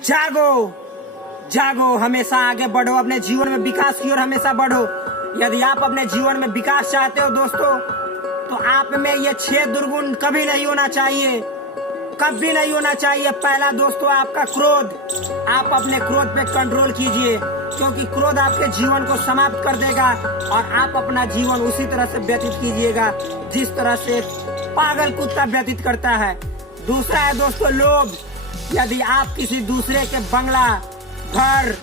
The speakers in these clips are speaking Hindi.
जागो जागो, हमेशा आगे बढ़ो, अपने जीवन में विकास की ओर हमेशा बढ़ो। यदि आप अपने जीवन में विकास चाहते हो दोस्तों, तो आप में ये 6 दुर्गुण कभी नहीं होना चाहिए, कभी नहीं होना चाहिए। पहला दोस्तों आपका क्रोध, आप अपने क्रोध पे कंट्रोल कीजिए, क्योंकि क्रोध आपके जीवन को समाप्त कर देगा और आप अपना जीवन उसी तरह से व्यतीत कीजिएगा जिस तरह से पागल कुत्ता व्यतीत करता है। दूसरा है दोस्तों लोभ। यदि आप किसी दूसरे के बंगला, घर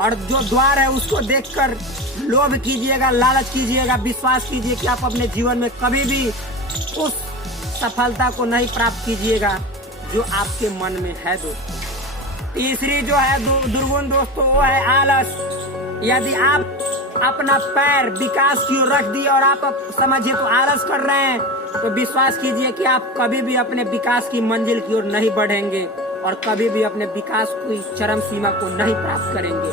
और जो द्वार है उसको देखकर लोभ कीजिएगा, लालच कीजिएगा, विश्वास कीजिए कि आप अपने जीवन में कभी भी उस सफलता को नहीं प्राप्त कीजिएगा जो आपके मन में है दोस्तों। तीसरी जो है दुर्गुण दोस्तों, वो है आलस। यदि आप अपना पैर विकास की ओर रख दिए और आप समझिए तो आलस कर रहे हैं, तो विश्वास कीजिए कि आप कभी भी अपने विकास की मंजिल की ओर नहीं बढ़ेंगे और कभी भी अपने विकास की चरम सीमा को नहीं प्राप्त करेंगे।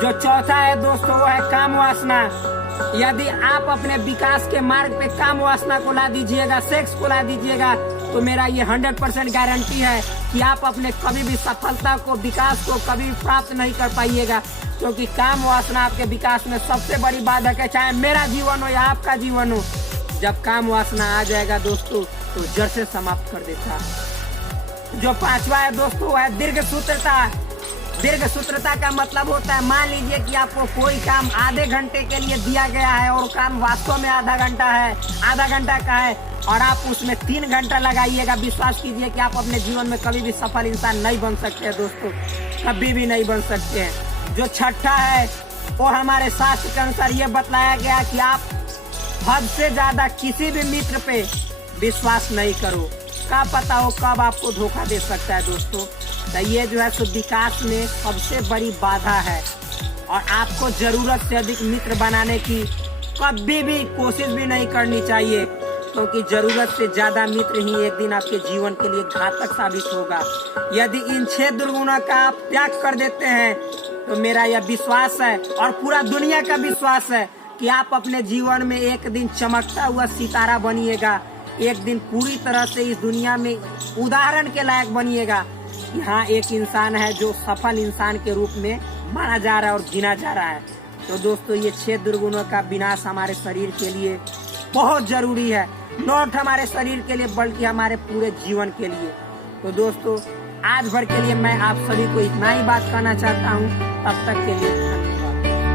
जो चौथा है दोस्तों, वो है काम वासना। यदि आप अपने विकास के मार्ग पे काम वासना को ला दीजिएगा, सेक्स को ला दीजिएगा, तो मेरा ये 100% गारंटी है कि आप अपने कभी भी सफलता को, विकास को कभी प्राप्त नहीं कर पाइएगा, क्योंकि काम वासना आपके विकास में सबसे बड़ी बाधक है। चाहे मेरा जीवन हो या आपका जीवन हो, जब काम वासना आ जाएगा दोस्तों तो जड़ से समाप्त कर देता है। जो पांचवा है दोस्तों, है दीर्घ सूत्रता। दीर्घ सूत्रता का मतलब होता है, मान लीजिए कि आपको कोई काम आधे घंटे के लिए दिया गया है और काम वास्तव में आधा घंटा का है और आप उसमें 3 घंटा लगाइएगा। विश्वास कीजिए कि आप अपने जीवन में कभी भी सफल इंसान नहीं बन सकते हैं दोस्तों, कभी भी नहीं बन सकते हैं। जो छठा है, वो हमारे शास्त्र के अनुसार ये बतलाया गया कि आप हद से ज्यादा किसी भी मित्र पे विश्वास नहीं करो, क्या पता हो कब आपको धोखा दे सकता है दोस्तों। तो ये जो है सो विकास में सबसे बड़ी बाधा है और आपको जरूरत से अधिक मित्र बनाने की कभी भी कोशिश भी नहीं करनी चाहिए, क्योंकि जरूरत से ज्यादा मित्र ही एक दिन आपके जीवन के लिए घातक साबित होगा। यदि इन 6 दुर्गुणों का आप त्याग कर देते हैं, तो मेरा यह विश्वास है और पूरा दुनिया का विश्वास है कि आप अपने जीवन में एक दिन चमकता हुआ सितारा बनिएगा, एक दिन पूरी तरह से इस दुनिया में उदाहरण के लायक बनिएगा कि हाँ, एक इंसान है जो सफल इंसान के रूप में माना जा रहा है और गिना जा रहा है। तो दोस्तों, ये 6 दुर्गुणों का विनाश हमारे शरीर के लिए बहुत जरूरी है, नॉट हमारे शरीर के लिए बल्कि हमारे पूरे जीवन के लिए। तो दोस्तों, आज भर के लिए मैं आप सभी को इतना ही बात कहना चाहता हूँ। तब तक के लिए